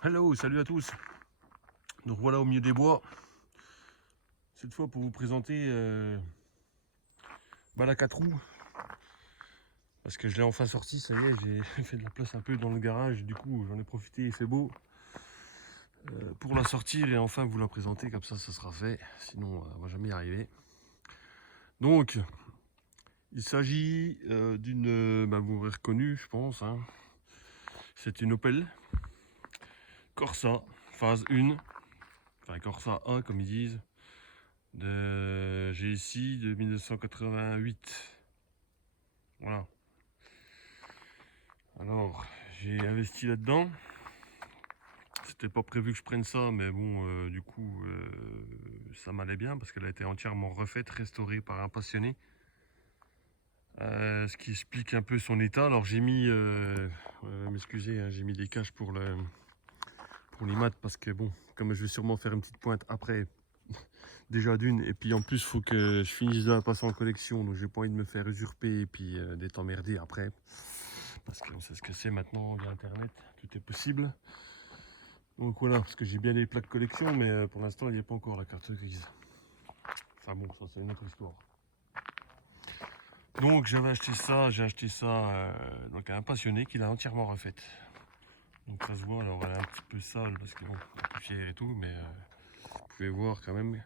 Hello, salut à tous. Donc voilà au milieu des bois. Cette fois pour vous présenter la 4 roues. Parce que je l'ai enfin sorti, ça y est, j'ai fait de la place un peu dans le garage. Du coup j'en ai profité, il fait beau. Pour la sortir et enfin vous la présenter, comme ça sera fait. Sinon on va jamais y arriver. Donc il s'agit d'une, vous m'aurez reconnu je pense. Hein. C'est une Opel Corsa phase 1. Enfin Corsa A comme ils disent. De GSI de 1988. Voilà. Alors, j'ai investi là-dedans. C'était pas prévu que je prenne ça, mais bon, du coup, ça m'allait bien parce qu'elle a été entièrement refaite, restaurée par un passionné. Ce qui explique un peu son état. Alors, j'ai mis, m'excusez, hein, j'ai mis des caches pour les maths parce que bon, comme je vais sûrement faire une petite pointe après, déjà d'une, et puis en plus, il faut que je finisse de la passer en collection, donc j'ai pas envie de me faire usurper et puis d'être emmerdé après. Parce qu'on sait ce que c'est maintenant, via internet, tout est possible. Donc voilà, parce que j'ai bien les plaques collection, mais pour l'instant il n'y a pas encore la carte grise. Enfin bon, ça c'est une autre histoire. Donc j'avais acheté ça, j'ai acheté ça donc à un passionné qui l'a entièrement refaite. Donc ça se voit, alors elle est un petit peu sale parce que bon, poussière et tout, mais vous pouvez voir quand même,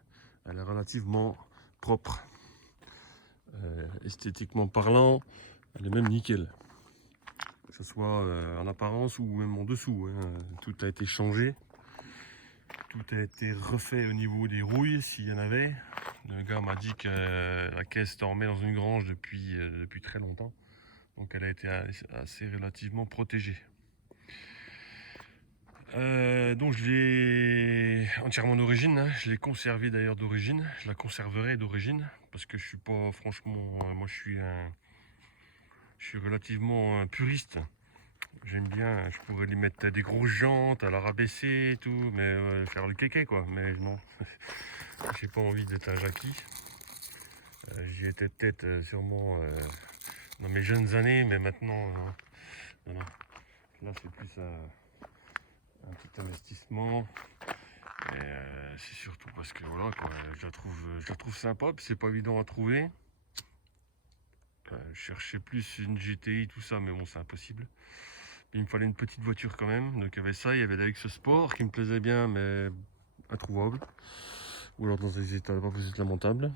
elle est relativement propre. Esthétiquement parlant, elle est même nickel. Que ce soit en apparence ou même en dessous, hein. Tout a été changé. Tout a été refait au niveau des rouilles, s'il y en avait. Le gars m'a dit que la caisse dormait dans une grange depuis très longtemps. Donc elle a été assez relativement protégée. Donc je l'ai entièrement d'origine, hein. Je l'ai conservé d'ailleurs d'origine. Je la conserverai d'origine. Parce que je suis pas, franchement, moi je suis relativement un puriste. J'aime bien, je pourrais lui mettre des grosses jantes, à la rabaisser et tout, mais faire le kéké quoi. Mais non, j'ai pas envie d'être un Jackie. J'y étais peut-être sûrement dans mes jeunes années, mais maintenant, non, non. Là c'est plus un petit investissement. Et c'est surtout parce que voilà, quoi, je la trouve sympa, puis c'est pas évident à trouver. Je cherchais plus une GTI, tout ça, mais bon, c'est impossible. Il me fallait une petite voiture quand même. Donc il y avait ça, il y avait la Lexus Sport qui me plaisait bien, mais introuvable. Ou alors dans des états pas plus lamentables.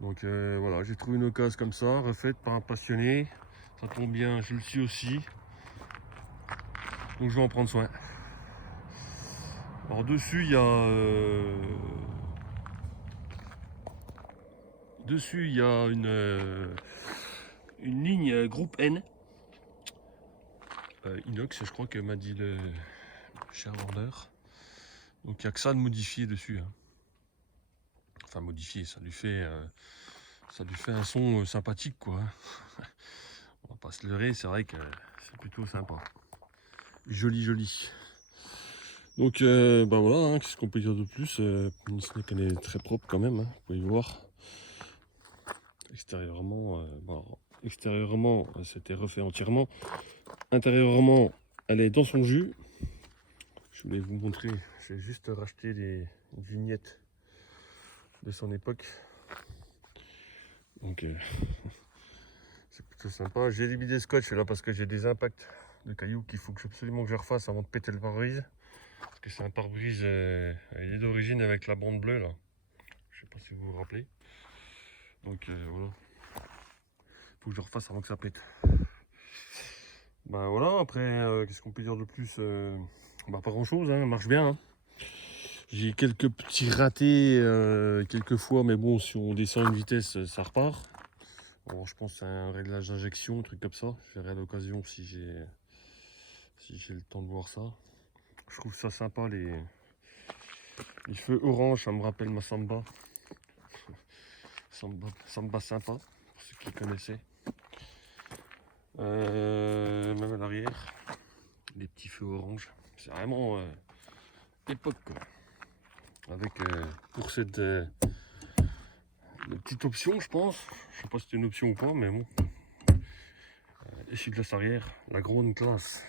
Donc voilà, j'ai trouvé une occasion comme ça, refaite par un passionné. Ça tombe bien, je le suis aussi. Donc je vais en prendre soin. Alors dessus, il y a une ligne groupe N. Inox, je crois que m'a dit le cher vendeur. Donc il n'y a que ça de modifié dessus. Hein. Enfin modifié, ça lui fait un son sympathique quoi. On va pas se leurrer, c'est vrai que c'est plutôt sympa. Joli joli. Donc voilà, hein, qu'est-ce qu'on peut dire de plus ce n'est qu'elle est très propre quand même, hein, vous pouvez voir. Extérieurement, extérieurement c'était refait entièrement. Intérieurement, elle est dans son jus. Je voulais vous montrer, j'ai juste racheté une vignette de son époque. Donc c'est plutôt sympa. J'ai mis des scotch là parce que j'ai des impacts de cailloux qu'il faut absolument que je refasse avant de péter le pare-brise. Parce que c'est un pare-brise, il est d'origine avec la bande bleue là. Je sais pas si vous vous rappelez. Donc voilà. Faut que je refasse avant que ça pète. Voilà, après qu'est-ce qu'on peut dire de plus pas grand chose, hein, marche bien. Hein. J'ai quelques petits ratés quelques fois, mais bon, si on descend une vitesse, ça repart. Alors, je pense que c'est un réglage d'injection, un truc comme ça. Je verrai à l'occasion si j'ai le temps de voir ça. Je trouve ça sympa, les feux orange, ça me rappelle ma Samba. Samba sympa, pour ceux qui connaissaient. Même à l'arrière, les petits feux orange. C'est vraiment époque quoi. Avec pour cette petite option, je pense. Je sais pas si c'est une option ou pas, mais bon. Essuie-glace arrière, la grande classe.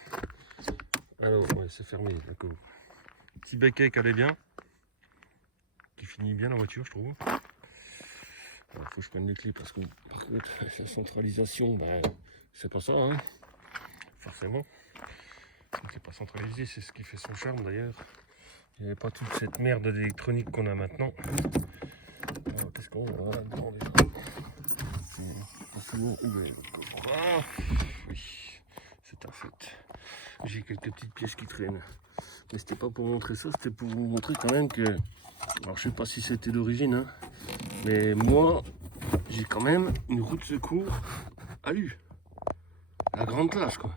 Alors, ouais, c'est fermé, d'accord. Petit becquet qui allait bien. Qui finit bien la voiture, je trouve. Il faut que je prenne les clés parce que, par contre, la centralisation, ben, c'est pas ça, hein. Forcément. C'est pas centralisé, c'est ce qui fait son charme d'ailleurs. Il n'y avait pas toute cette merde d'électronique qu'on a maintenant. Alors, qu'est-ce qu'on a là-dedans déjà? C'est pas souvent ouvert le coffre. Ah, oui, c'est un fait. J'ai quelques petites pièces qui traînent. Mais c'était pas pour montrer ça, c'était pour vous montrer quand même que. Alors je sais pas si c'était d'origine, hein, mais moi j'ai quand même une roue de secours alu. La grande classe quoi.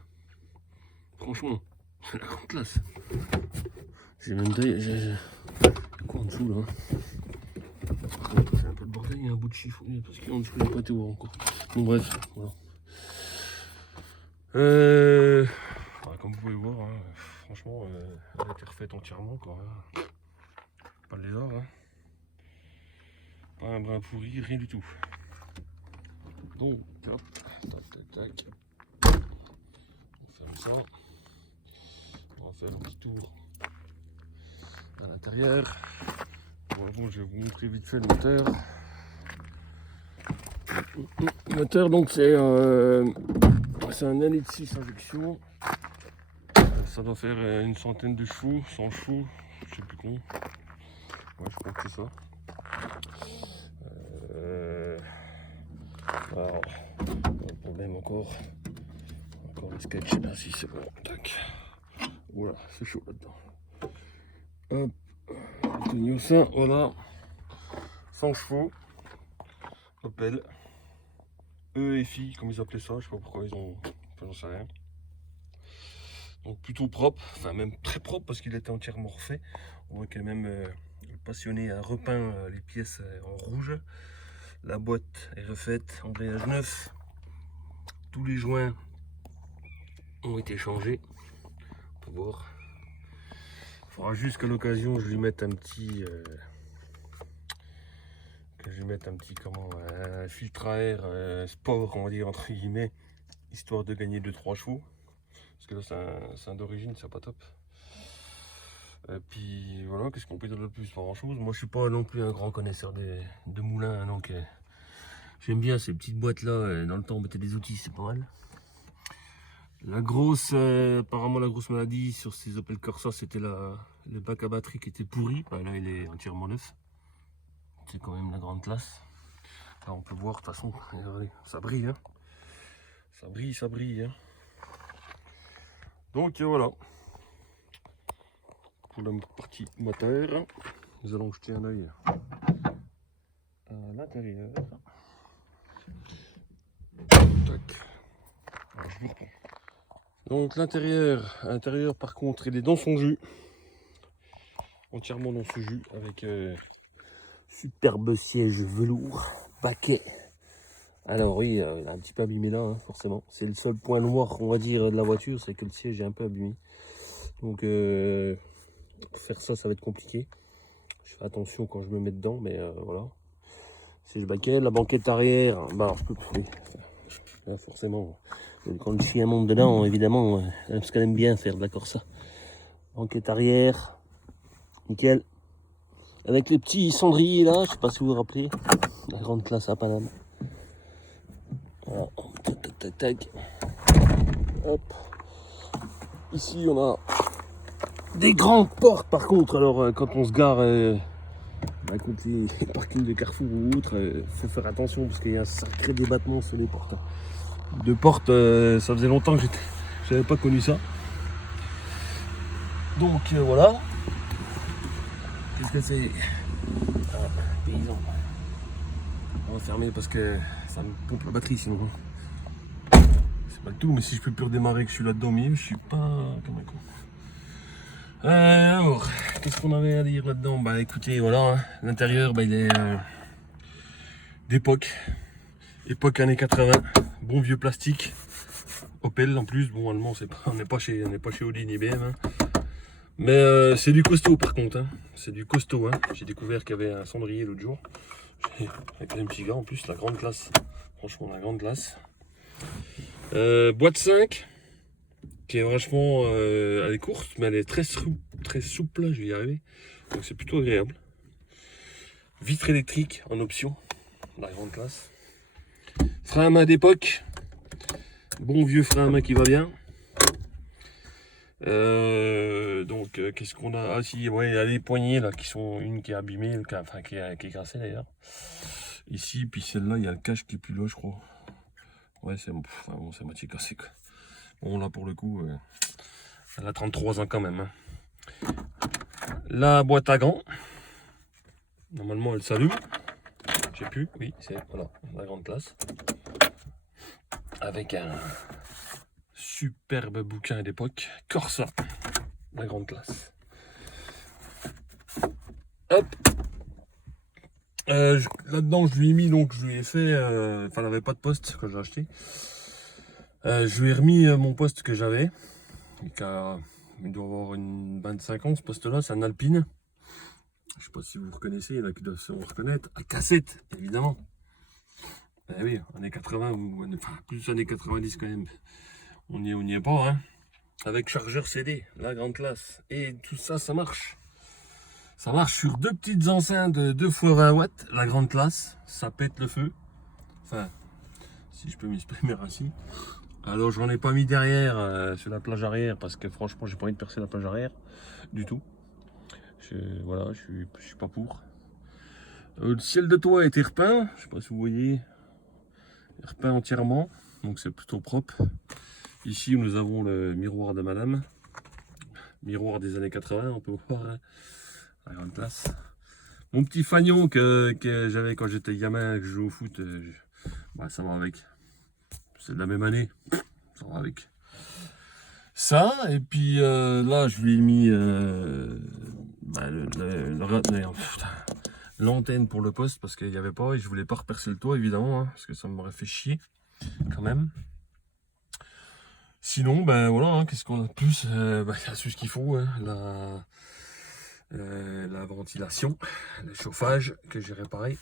Franchement, c'est la grande classe. J'ai même j'ai quoi en dessous là? Par contre, c'est un peu le bordel, il y a un bout de chiffonnier parce qu'en dessous il n'a pas été ouvert encore. Bon bref, voilà. Comme vous pouvez voir, hein, franchement, elle a été refaite entièrement quoi. Hein. Pas de lézard, hein. Pas un brin pourri, rien du tout. Donc, hop, tac, tac, tac. On ferme ça. On va faire un petit tour à l'intérieur. Bon, je vais vous montrer vite fait le moteur. Le moteur, donc, c'est un LX6 injection. Ça doit faire une centaine de chevaux, 100 chevaux, je sais plus combien. Ouais, je crois que c'est ça. Alors, pas de problème encore. Encore le sketch, là, si c'est bon. Tac. Voilà, c'est chaud là-dedans. Hop, tenir ça, voilà. 100 chevaux. Opel. EFI, comme ils appelaient ça, je sais pas pourquoi ils ont. Enfin, j'en sais rien. Donc plutôt propre, enfin même très propre parce qu'il était entièrement refait. On voit quand même le passionné a repeint les pièces en rouge. La boîte est refaite, embrayage neuf. Tous les joints ont été changés. On peut voir. Il faudra juste qu'à l'occasion je lui mette un petit un filtre à air sport, on va dire entre guillemets, histoire de gagner 2-3 chevaux. Parce que là c'est un d'origine, c'est pas top. Et puis voilà, qu'est-ce qu'on peut dire de plus? Pas grand chose. Moi je suis pas non plus un grand connaisseur de moulins, hein, donc j'aime bien ces petites boîtes là. Dans le temps on mettait des outils, c'est pas mal. La grosse, apparemment la grosse maladie sur ces Opel Corsa, c'était le bac à batterie qui était pourri. Bah, là il est entièrement neuf. C'est quand même la grande classe. Là on peut voir de toute façon, regardez, ça brille, hein. Ça brille, hein. Donc voilà. Pour la partie moteur, nous allons jeter un œil à l'intérieur. Alors, je vous reprends. Donc l'intérieur par contre il est dans son jus. Entièrement dans ce jus avec superbe siège velours, paquet. Alors oui, il a un petit peu abîmé là, hein, forcément. C'est le seul point noir, on va dire, de la voiture, c'est que le siège est un peu abîmé. Donc pour faire ça, ça va être compliqué. Je fais attention quand je me mets dedans, mais voilà. Siège baquet, la banquette arrière, bah alors je peux plus. Là, forcément, quand le chien monte dedans, évidemment, parce qu'elle aime bien faire de la Corsa. Banquette arrière, nickel. Avec les petits cendriers là, je sais pas si vous vous rappelez, la grande classe à Paname. Voilà, tac, tac, tac, tac. Hop. Ici on a des grandes portes par contre, alors quand on se gare, contre les parkings de Carrefour ou autre, faut faire attention parce qu'il y a un sacré débattement sur les portes. De portes, ça faisait longtemps que j'avais pas connu ça. Donc voilà. Qu'est-ce que c'est? Ah, paysan. On va fermer parce que ça me pompe la batterie sinon. C'est pas le tout, mais si je peux plus redémarrer que je suis là-dedans au milieu, je suis pas comme un con. Alors, qu'est-ce qu'on avait à dire là-dedans? Bah écoutez, voilà, hein, l'intérieur, bah, il est d'époque. Époque années 80, bon vieux plastique. Opel en plus, bon allemand, on n'est pas chez Audi ni BM. Hein. Mais c'est du costaud par contre, hein. C'est du costaud. Hein. J'ai découvert qu'il y avait un cendrier l'autre jour. Avec un petit gars en plus, la grande classe. Franchement, la grande classe. Boîte 5, qui est vachement, elle est courte, mais elle est très souple, je vais y arriver. Donc c'est plutôt agréable. Vitre électrique en option, la grande classe. Frein à main d'époque, bon vieux frein à main qui va bien. Donc qu'est-ce qu'on a? Ah si, ouais, il y a les poignées là qui sont, une qui est abîmée, enfin qui est cassée d'ailleurs. Ici, puis celle-là, il y a le cache qui est plus là, je crois. Ouais, c'est bon, c'est moitié cassé quoi. Bon là pour le coup, elle a 33 ans quand même. Hein. La boîte à gants. Normalement elle s'allume. Je sais plus, oui, c'est voilà, la grande classe. Avec un superbe bouquin d'époque, Corsa, la grande classe. Hop. Là-dedans je lui ai mis, donc je lui ai fait, enfin elle n'avait pas de poste quand j'ai acheté. Je lui ai remis mon poste que j'avais. Il doit avoir une 25 ans ce poste là, c'est un Alpine. Je sais pas si vous reconnaissez, il y en a qui doivent se reconnaître. À cassette, évidemment. Eh oui, années 80, ou enfin plus années 90 quand même. On n'y est pas, hein. Avec chargeur CD, la grande classe. Et tout ça, ça marche. Ça marche sur deux petites enceintes de 2 x 20 watts, la grande classe. Ça pète le feu. Enfin, si je peux m'exprimer ainsi. Alors, j'en ai pas mis derrière sur la plage arrière parce que franchement, j'ai pas envie de percer la plage arrière du tout. Voilà, je suis pas pour. Le ciel de toit a été repeint. Je sais pas si vous voyez. Repeint entièrement, donc c'est plutôt propre. Ici, nous avons le miroir de madame. Miroir des années 80, on peut voir. Hein. La grande classe. Mon petit fagnon que j'avais quand j'étais gamin, que je jouais au foot, bah, ça va avec. C'est de la même année, ça va avec. Ça, et puis là, je lui ai mis l'antenne pour le poste parce qu'il n'y avait pas et je voulais pas repercer le toit évidemment, hein, parce que ça m'aurait fait chier quand même. Sinon, ben voilà, hein, qu'est-ce qu'on a de plus? Il y a tout ce qu'il faut, hein, la ventilation, le chauffage que j'ai réparé.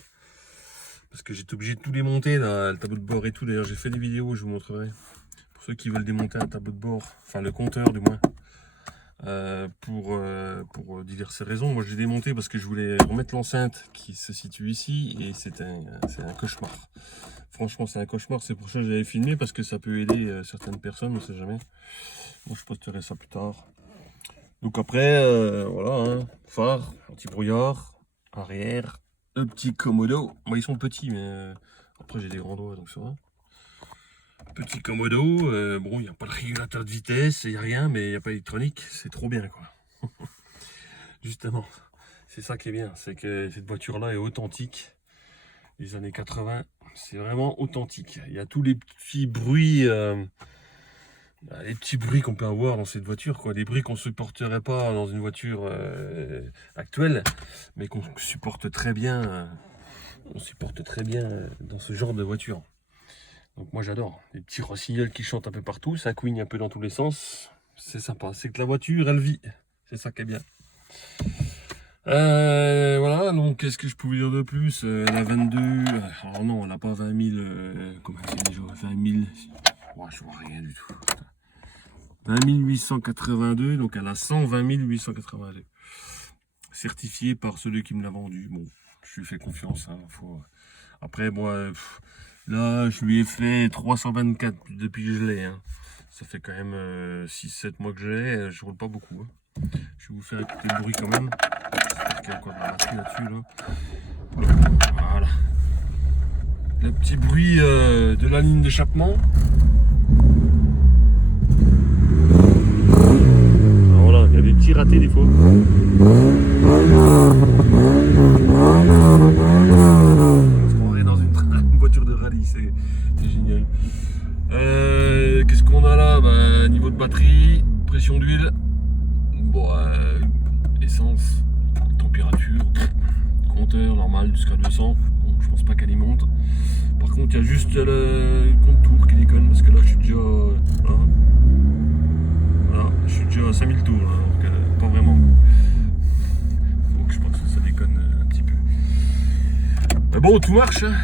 Parce que j'étais obligé de tout démonter, là, le tableau de bord et tout. D'ailleurs, j'ai fait des vidéos, je vous montrerai. Pour ceux qui veulent démonter un tableau de bord, enfin le compteur du moins, pour diverses raisons. Moi, je l'ai démonté parce que je voulais remettre l'enceinte qui se situe ici et c'est un cauchemar. Franchement, c'est un cauchemar. C'est pour ça que j'avais filmé parce que ça peut aider certaines personnes, on ne sait jamais. Moi, je posterai ça plus tard. Donc après, voilà, hein, phare, anti-brouillard, arrière, le petit commodo. Moi, ils sont petits, mais après j'ai des grands doigts, donc ça va. Petit commodo, bon, il n'y a pas de régulateur de vitesse, il n'y a rien, mais il n'y a pas d'électronique, c'est trop bien, quoi. Justement, c'est ça qui est bien, c'est que cette voiture-là est authentique. Les années 80, c'est vraiment authentique. Il y a tous les petits bruits, qu'on peut avoir dans cette voiture, quoi. Des bruits qu'on ne supporterait pas dans une voiture actuelle, mais qu'on supporte très bien. On supporte très bien dans ce genre de voiture. Donc moi j'adore. Les petits rossignols qui chantent un peu partout, ça couigne un peu dans tous les sens. C'est sympa. C'est que la voiture, elle vit. C'est ça qui est bien. Voilà, donc qu'est-ce que je pouvais dire de plus? La 22, alors non, elle n'a pas 20 000, comment c'est déjà 20 000, oh, je vois rien du tout. 20 882, donc elle a 120 882. Certifié par celui qui me l'a vendu. Bon, je lui fais confiance. Hein, après, moi, là, je lui ai fait 324 depuis que je l'ai. Hein. Ça fait quand même 6-7 mois que je l'ai. Je roule pas beaucoup. Hein. Je vais vous faire écouter le bruit quand même. J'espère qu'il y a quoi de ramassé là-dessus. Là. Voilà. Le petit bruit de la ligne d'échappement. Voilà, il y a des petits ratés des fois. On est dans une voiture de rallye, c'est génial. Qu'est-ce qu'on a là? Niveau de batterie, pression d'huile, bon, essence, température, compteur normal jusqu'à 200. Bon, je pense pas qu'elle y monte. Par contre, il y a juste le compte tour qui déconne parce que là je suis déjà. Voilà, je suis déjà à 5000 tours, là, alors que pas vraiment. Donc je pense que ça déconne un petit peu. Mais bon, tout marche, hein.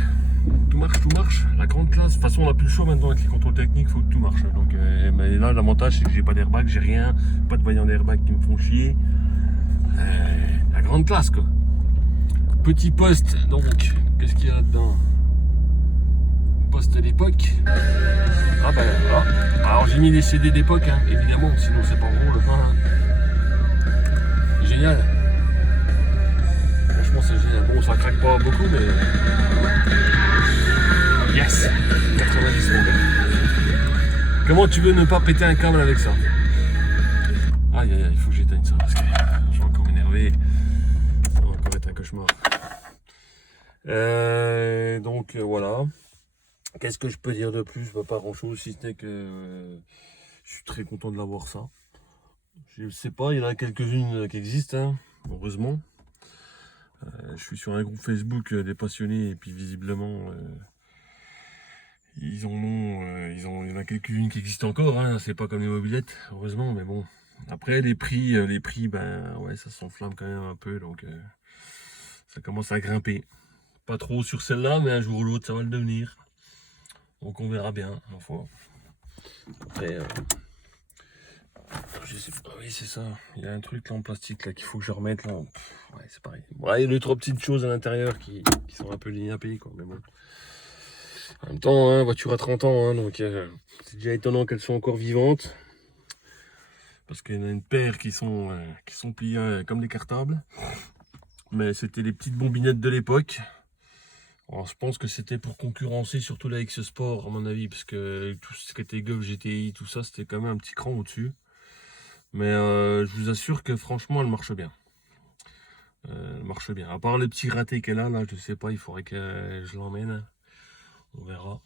tout marche. La grande classe, de toute façon on n'a plus le choix maintenant avec les contrôles techniques, il faut que tout marche. Donc mais là l'avantage c'est que j'ai pas d'airbag, j'ai rien, pas de voyants d'airbag qui me font chier. La grande classe quoi. Petit poste, donc qu'est-ce qu'il y a là-dedans? Poste d'époque. Ah ben voilà. Alors j'ai mis les CD d'époque, hein, évidemment, sinon c'est pas drôle. Génial. Franchement c'est génial. Bon ça craque pas beaucoup mais. Yes 90 mon gars. Comment tu veux ne pas péter un câble avec ça? Aïe aïe aïe, il faut que j'éteigne ça parce que je vais encore m'énerver. Ça va encore être un cauchemar. Donc voilà. Qu'est-ce que je peux dire de plus? Pas grand chose, si ce n'est que je suis très content de l'avoir ça. Je sais pas, il y en a quelques-unes qui existent, hein, heureusement. Je suis sur un groupe Facebook des passionnés et puis visiblement il y en a quelques-unes qui existent encore, hein, c'est pas comme les mobilettes, heureusement, mais bon. Après les prix, ben ouais, ça s'enflamme quand même un peu, donc ça commence à grimper. Pas trop sur celle-là, mais un jour ou l'autre ça va le devenir. Donc on verra bien, ma foi. Après, je sais pas, oui c'est ça. Il y a un truc là en plastique là qu'il faut que je remette là. Ouais c'est pareil. Ouais, il y a 2-3 petites choses à l'intérieur qui sont un peu lignapées quoi, mais bon. En même temps, hein, voiture à 30 ans, hein, donc c'est déjà étonnant qu'elles soient encore vivantes. Parce qu'il y en a une paire qui sont pliées comme des cartables. Mais c'était les petites bombinettes de l'époque. Alors, je pense que c'était pour concurrencer surtout la X Sport à mon avis, parce que tout ce qui était Golf GTI, tout ça, c'était quand même un petit cran au-dessus. Mais je vous assure que franchement, elle marche bien. Elle marche bien. À part le petit raté qu'elle a, là, je sais pas, il faudrait que je l'emmène. On verra.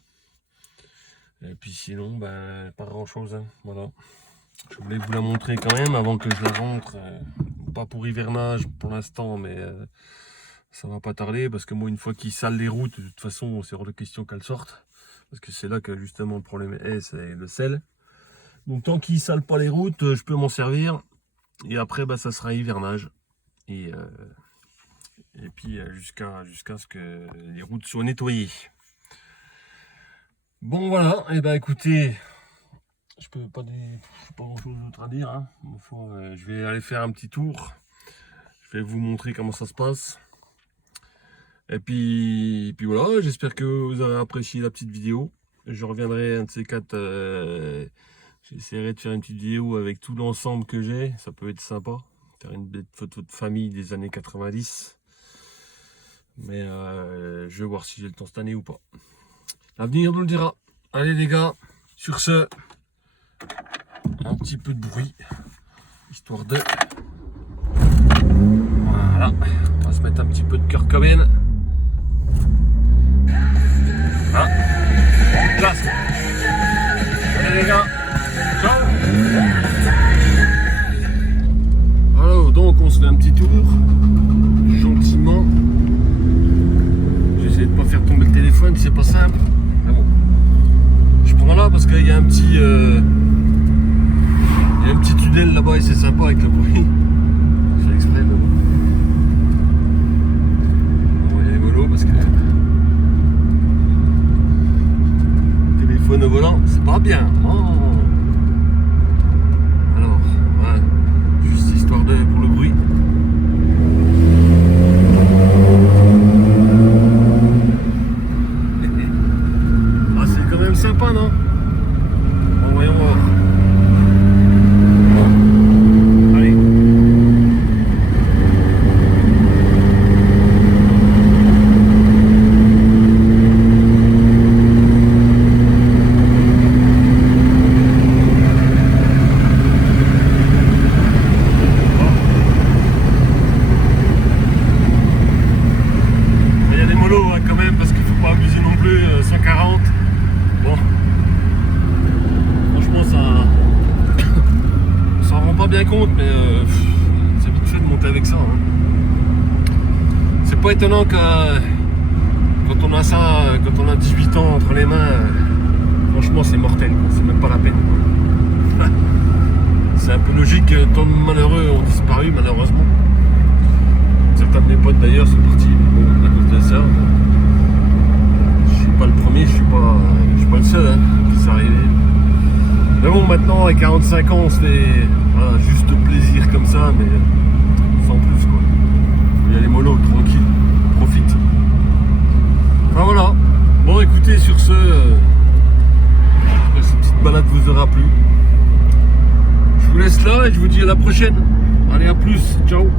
Et puis sinon, ben, pas grand-chose. Hein. Voilà. Je voulais vous la montrer quand même avant que je la rentre. Pas pour hivernage pour l'instant, mais... ça va pas tarder parce que moi une fois qu'ils salent les routes, de toute façon c'est hors de question qu'elles sortent. Parce que c'est là que justement le problème est, c'est le sel. Donc tant qu'ils salent pas les routes, je peux m'en servir. Et après bah, ça sera hivernage. Et puis jusqu'à ce que les routes soient nettoyées. Bon voilà, et ben écoutez, je peux pas grand chose d'autre à dire. Hein. Je vais aller faire un petit tour. Je vais vous montrer comment ça se passe. Et puis voilà, j'espère que vous avez apprécié la petite vidéo. Je reviendrai un de ces quatre. J'essaierai de faire une petite vidéo avec tout l'ensemble que j'ai. Ça peut être sympa. Faire une belle photo de famille des années 90. Mais je vais voir si j'ai le temps cette année ou pas. L'avenir nous le dira. Allez les gars, sur ce, un petit peu de bruit. Histoire de... Voilà, on va se mettre un petit peu de Kurt Cobain. Ah, classe. Allez les gars, ciao. Alors donc on se fait un petit tour, gentiment. J'essaie de pas faire tomber le téléphone, c'est pas simple. Mais bon, je prends là parce qu'il y a un petit, tunnel là-bas et c'est sympa avec le bruit. Je fais exprès. Mais bon. Il y a les molos parce que le téléphone au volant, c'est pas bien. Oh. Alors, voilà, juste histoire pour le bruit. Ah, c'est quand même sympa, non? Bon, voyons voir. Allez. Il y a des molos hein, quand même, parce qu'il faut pas abuser non plus, 140. Bon. Franchement, on s'en rend pas bien compte, mais c'est vite fait de monter avec ça. Hein. C'est pas étonnant que quand on a ça, quand on a 18 ans entre les mains, franchement c'est mortel, c'est même pas la peine. C'est un peu logique que tant de malheureux ont disparu malheureusement. Certains de mes potes d'ailleurs sont partis bon, à cause de ça. Je sais pas le premier, je suis pas le seul hein, qui s'est arrivé. Mais bon, maintenant à 45 ans, on se fait voilà, juste plaisir comme ça, mais sans plus quoi. Il y a les mollo, tranquille, profite. Enfin voilà. Bon, écoutez, sur ce, cette petite balade vous aura plu. Je vous laisse là et je vous dis à la prochaine. Allez, à plus, ciao.